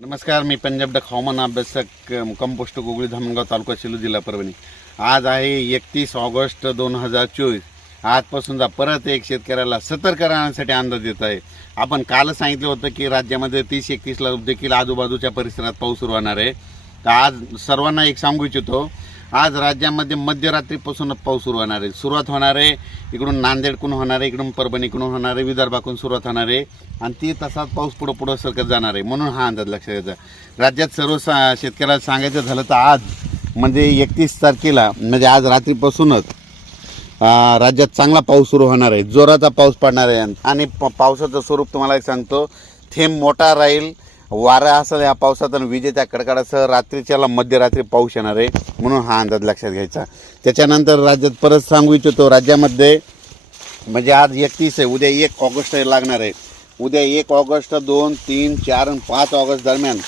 नमस्कार, मी पंजाब डक हवामान अभ्यासक मुक्काम पोस्ट गोगळी धामणगाव तालुका सेलू जिल्हा परभणी। आज आहे 31 ऑगस्ट 2024। आजपासून परत एक शेतकऱ्याला सतर्क राहण्यासाठी अंदाज देत आहे। आपण काल सांगितलं होतं की राज्यामध्ये 30-31 ला देखील आजूबाजूच्या परिसरात पाऊस सुरू होणार आहे। तर आज सर्वांना एक सांगू इच्छितो, आज राज्यामध्ये मध्यरात्रीपासून पाऊस सुरू होणार आहे। सुरुवात होणार आहे इकडून नांदेडकडून होणार आहे, इकडून परभणीकडून होणार आहे, विदर्भाकडून सुरुवात होणार आहे आणि ती तसाच पाऊस पुढे सरकत जाणार आहे। म्हणून हा अंदाज लक्षात घ्यायचा। राज्यात सर्व शेतकऱ्याला सांगायचं झालं तर आज म्हणजे 31 तारखेला म्हणजे आज रात्रीपासूनच राज्यात चांगला पाऊस सुरू होणार आहे, जोराचा पाऊस पडणार आहे। आणि पावसाचं स्वरूप तुम्हाला एक सांगतो, थेंब मोठा राहील, वारा असेल या पावसात आणि विजेच्या कडकडासह रात्रीच्याला मध्यरात्री पाऊस येणार आहे। म्हणून हा अंदाज लक्षात घ्यायचा। त्याच्यानंतर राज्यात परत सांगू इच्छितो, राज्यामध्ये म्हणजे आज 31 आहे, उद्या 1 ऑगस्ट लागणार आहे। उद्या 1 ऑगस्ट 2, 3, 4 आणि 5 ऑगस्ट दरम्यान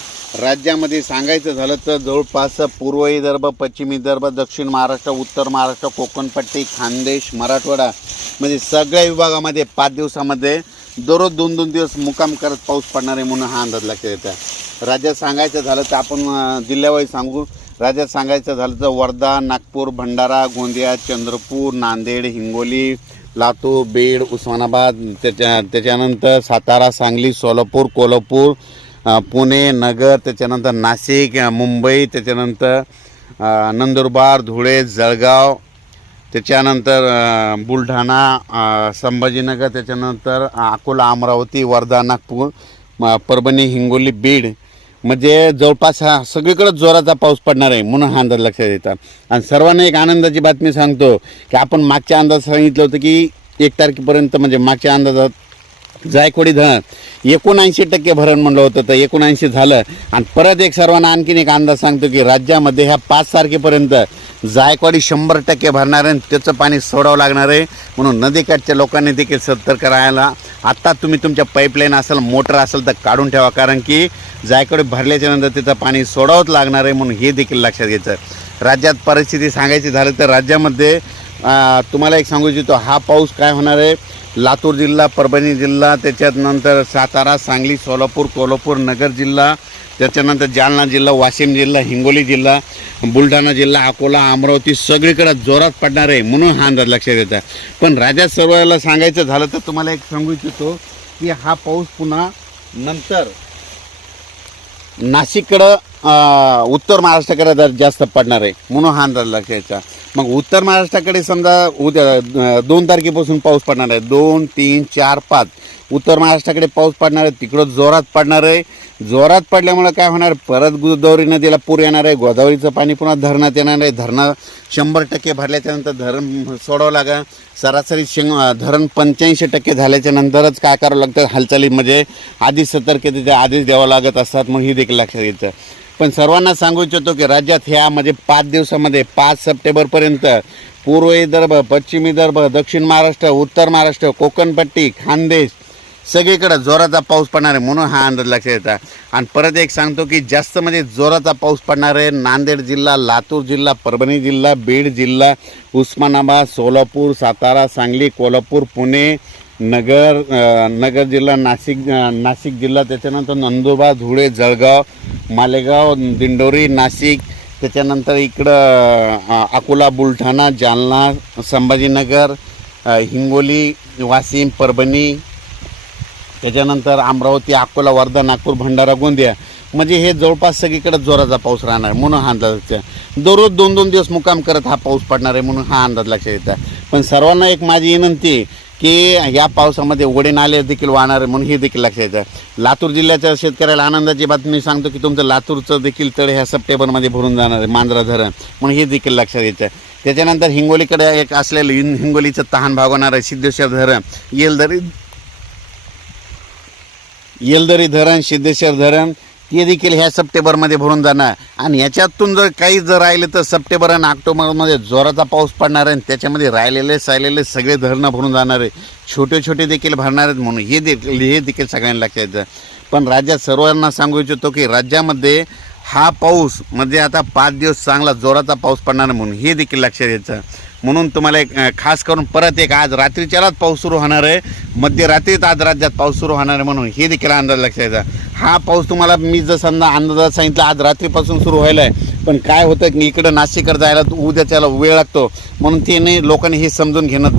राज्यामध्ये सांगायचं झालं तर जवळपास पूर्व विदर्भ, पश्चिम विदर्भ, दक्षिण महाराष्ट्र, उत्तर महाराष्ट्र, कोकणपट्टी, खानदेश, मराठवाडा म्हणजे सगळ्या विभागामध्ये 5 दिवसामध्ये दररोज 2-2 दिवस मुक्काम करत पाऊस पडणार आहे। म्हणून हा अंदाज लक्षात येतो। राज्यात सांगायचं झालं तर आपण जिल्ह्यावाईज सांगू। राज्यात सांगायचं झालं तर वर्धा, नागपूर, भंडारा, गोंदिया, चंद्रपूर, नांदेड, हिंगोली, लातूर, बीड, उस्मानाबाद, त्याच्यानंतर सातारा, सांगली, सोलापूर, कोल्हापूर, पुणे, नगर, त्याच्यानंतर नाशिक, मुंबई, त्याच्यानंतर नंदुरबार, धुळे, जळगाव, त्याच्यानंतर बुलढाणा, संभाजीनगर, त्याच्यानंतर अकोला, अमरावती, वर्धा, नागपूर, परभणी, हिंगोली, बीड म्हणजे जवळपास सगळीकडे जोराचा पाऊस पडणार आहे। म्हणून हा अंदाज लक्षात येतात। आणि सर्वांना एक आनंदाची बातमी सांगतो की आपण मागच्या अंदाज सांगितलं होतं की 1 तारखेपर्यंत म्हणजे मागच्या अंदाजात जायकवाडी धरण 79% भरण म्हणलं होतं, तर 79 झालं। आणि परत एक सर्वांना आणखीन एक अंदाज सांगतो की राज्यामध्ये ह्या 5 तारखेपर्यंत जायकवाडी 100% भरणार आहे, त्याचं पाणी सोडावं लागणार आहे। म्हणून नदीकाठच्या लोकांनी देखील सतर्क राहायला, आत्ता तुम्ही तुमच्या पाईपलाईन असेल, मोटर असेल तर काढून ठेवा, कारण की जायकवाडी भरल्याच्या नंतर त्याचं पाणी सोडावंच लागणार आहे। म्हणून हे देखील लक्षात घ्यायचं। राज्यात परिस्थिती सांगायची झालं तर राज्यामध्ये तुम्हाला एक सांगू इच्छितो, हा पाऊस काय होणार आहे, लातूर जिल्हा, परभणी जिल्हा, त्याच्यानंतर सातारा, सांगली, सोलापूर, कोल्हापूर, नगर जिल्हा, त्याच्यानंतर जालना जिल्हा, वाशिम जिल्हा, हिंगोली जिल्हा, बुलढाणा जिल्हा, अकोला, अमरावती सगळीकडे जोरात पडणार आहे। म्हणून हा अंदाज लक्षात येतात। पण राज्यात सर्वांना सांगायचं झालं तर तुम्हाला एक सांगू इच्छितो की हा पाऊस पुन्हा नंतर नाशिककडं उत्तर महाराष्ट्राकडे जास्त पडणार आहे। म्हणून हा अंदाज लक्षात यायचा। मग उत्तर महाराष्ट्राकडे समजा उद्या 2 तारखेपासून पाऊस पडणार आहे, 2, 3, 4, 5 उत्तर महाराष्ट्राकडे पाऊस पडणार आहे, तिकडं जोरात पडणार आहे। जोरात पडल्यामुळे काय होणार, परत गोदावरी नदीला पूर येणार आहे, गोदावरीचं पाणी पुन्हा धरणात येणार आहे। धरणं 100% भरल्याच्यानंतर धरण सोडावं लागेल। सरासरी धरण 85% झाल्याच्या नंतरच काय करावं लागतं, हालचाली म्हणजे आधीच सतर्कतेचे आदेश द्यावं लागत असतात। मग ही देखील लक्षात घ्यायचं। पण सर्वांना सांगू इच्छितो की राज्यात ह्या म्हणजे 5 दिवसामध्ये 5 सप्टेंबरपर्यंत पूर्व विदर्भ, पश्चिम विदर्भ, दक्षिण महाराष्ट्र, उत्तर महाराष्ट्र, कोकणपट्टी, खानदेश सगळीकडे जोराचा पाऊस पडणार आहे। म्हणून हा अंदाज लक्षात येतात। आणि परत एक सांगतो की जास्त म्हणजे जोराचा पाऊस पडणार आहे नांदेड जिल्हा, लातूर जिल्हा, परभणी जिल्हा, बीड जिल्हा, उस्मानाबाद, सोलापूर, सातारा, सांगली, कोल्हापूर, पुणे, नगर जिल्हा, नाशिक जिल्हा, त्याच्यानंतर नंदुरबार, धुळे, जळगाव, मालेगाव, दिंडोरी, नाशिक, त्याच्यानंतर इकडं अकोला, बुलढाणा, जालना, संभाजीनगर, हिंगोली, वाशिम, परभणी, त्याच्यानंतर अमरावती, अकोला, वर्धा, नागपूर, भंडारा, गोंदिया म्हणजे हे जवळपास सगळीकडे जोराचा पाऊस राहणार। म्हणून हा अंदाज दररोज 2-2 दिवस मुक्काम करत हा पाऊस पडणार आहे। म्हणून हा अंदाज लक्षात येतात। पण सर्वांना एक माझी विनंती की या पावसामध्ये ओढे नाले देखील वाहणार आहे। म्हणून हे देखील लक्षात येतं। लातूर जिल्ह्याच्या शेतकऱ्याला आनंदाची बातमी सांगतो की तुमचं लातूरचं देखील तळ ह्या सप्टेंबरमध्ये भरून जाणार आहे, मांजरा धरण। म्हणून हे देखील लक्षात येतं। त्याच्यानंतर हिंगोलीकडे एक असलेलं हिंगोलीचं तहान भागवणार आहे सिद्धेश्वर धरण, येलदरी धरण, सिद्धेश्वर धरण ते देखील ह्या सप्टेंबरमध्ये भरून जाणार। आणि याच्यातून जर राहिले तर सप्टेंबर आणि ऑक्टोबरमध्ये जोराचा पाऊस पडणार आहे। त्याच्यामध्ये राहिलेले सगळे धरणं भरून जाणार आहे, छोटे छोटे देखील भरणार आहेत। म्हणून हे देखील सगळ्यांना लक्षात येतं। पण राज्यात सर्वांना सांगू इच्छितो की राज्यामध्ये हा पाऊस म्हणजे आता 5 दिवस चांगला जोराचा पाऊस पडणार म्हणून हे देखील लक्षात यायचं। म्हणून तुम्हाला एक खास करून परत एक आज रात्रीच्यालाच पाऊस सुरू होणार आहे, मध्यरात्रीत आज राज्यात पाऊस सुरू होणार आहे, म्हणून हे देखील अंदाज लक्षात. हा पाऊस तुम्हाला मी जर समजा अंदाजात सांगितलं आज रात्रीपासून सुरू व्हायला आहे, पण काय होतं की इकडं नाशिककडे जायला उद्याच्याला वेळ लागतो, म्हणून त्याने लोकांनी हे समजून घेणं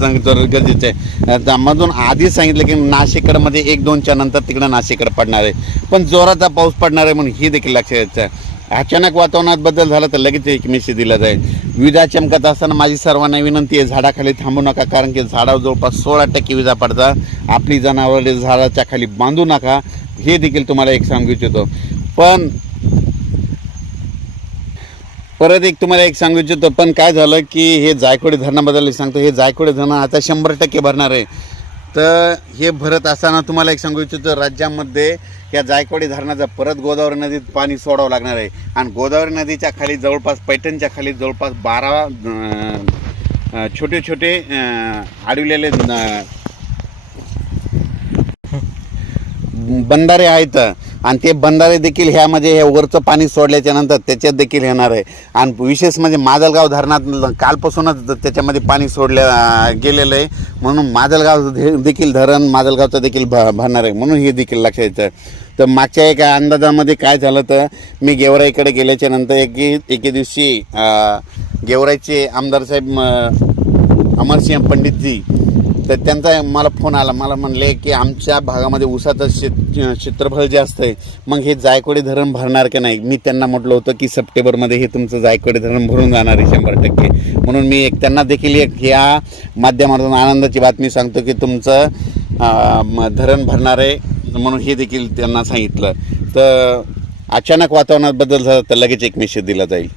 गरजेचं आहे. मधून आधीच सांगितलं की नाशिककडमध्ये 1-2च्या नंतर तिकडं नाशिककडे पडणार आहे, पण जोराचा पाऊस पडणार आहे, म्हणून हे देखील लक्षात यायचं आहे. अचानक वातावरणात बदल झाला तर लगेच एक मेसेज दिला जाईल. विजा चमकत असताना माझी सर्वांना विनंती आहे, झाडाखाली थांबू नका, कारण की झाडावर जवळपास 16% विजा पडतात. आपली जनावरे झाडाच्या खाली बांधू नका, हे देखील तुम्हाला एक सांगू इच्छितो. पण परत एक तुम्हाला एक सांगू इच्छितो, पण काय झालं की हे जायकवाडी धरणाबद्दल सांगतो. हे जायकवाडी धरण आता 100% भरणार आहे. तर हे भरत असताना तुम्हाला एक सांगू इच्छितो, राज्यामध्ये या जायकवाडी धरणाचं परत गोदावरी नदीत पाणी सोडावं लागणार आहे. आणि गोदावरी नदीच्या खाली जवळपास पैठणच्या खाली जवळपास 12 छोटे छोटे अडवलेले बंधारे आहेत, आणि ते बंधारे देखील ह्यामध्ये हे वरचं पाणी सोडल्याच्या नंतर त्याच्यात देखील येणार आहे. आणि विशेष म्हणजे माजलगाव धरणात कालपासूनच त्याच्यामध्ये पाणी सोडल्या गेलेलं आहे, म्हणून माजलगाव देखील धरण माजलगावचं देखील भरणार आहे, म्हणून हे देखील लक्षात येतं. तर मागच्या एका अंदाजामध्ये काय झालं तर मी गेवराईकडे गेल्याच्या नंतर एके दिवशी गेवराईचे आमदार साहेब अमरसिंह पंडितजी, तर त्यांचा मला फोन आला. मला म्हणले की आमच्या भागामध्ये ऊसाचं क्षेत्रफळ जास्त आहे, मग हे जायकवाडी धरण भरणार की नाही. मी त्यांना म्हटलं होतं की सप्टेंबरमध्ये हे तुमचं जायकवाडी धरण भरून जाणार आहे 100%. म्हणून मी त्यांना देखील एक या माध्यमातून आनंदाची बातमी सांगतो की तुमचं धरण भरणार आहे, म्हणून हे देखील त्यांना सांगितलं. तर अचानक वातावरणात बदल झाला तर लगेच एक मेसेज दिला जाईल.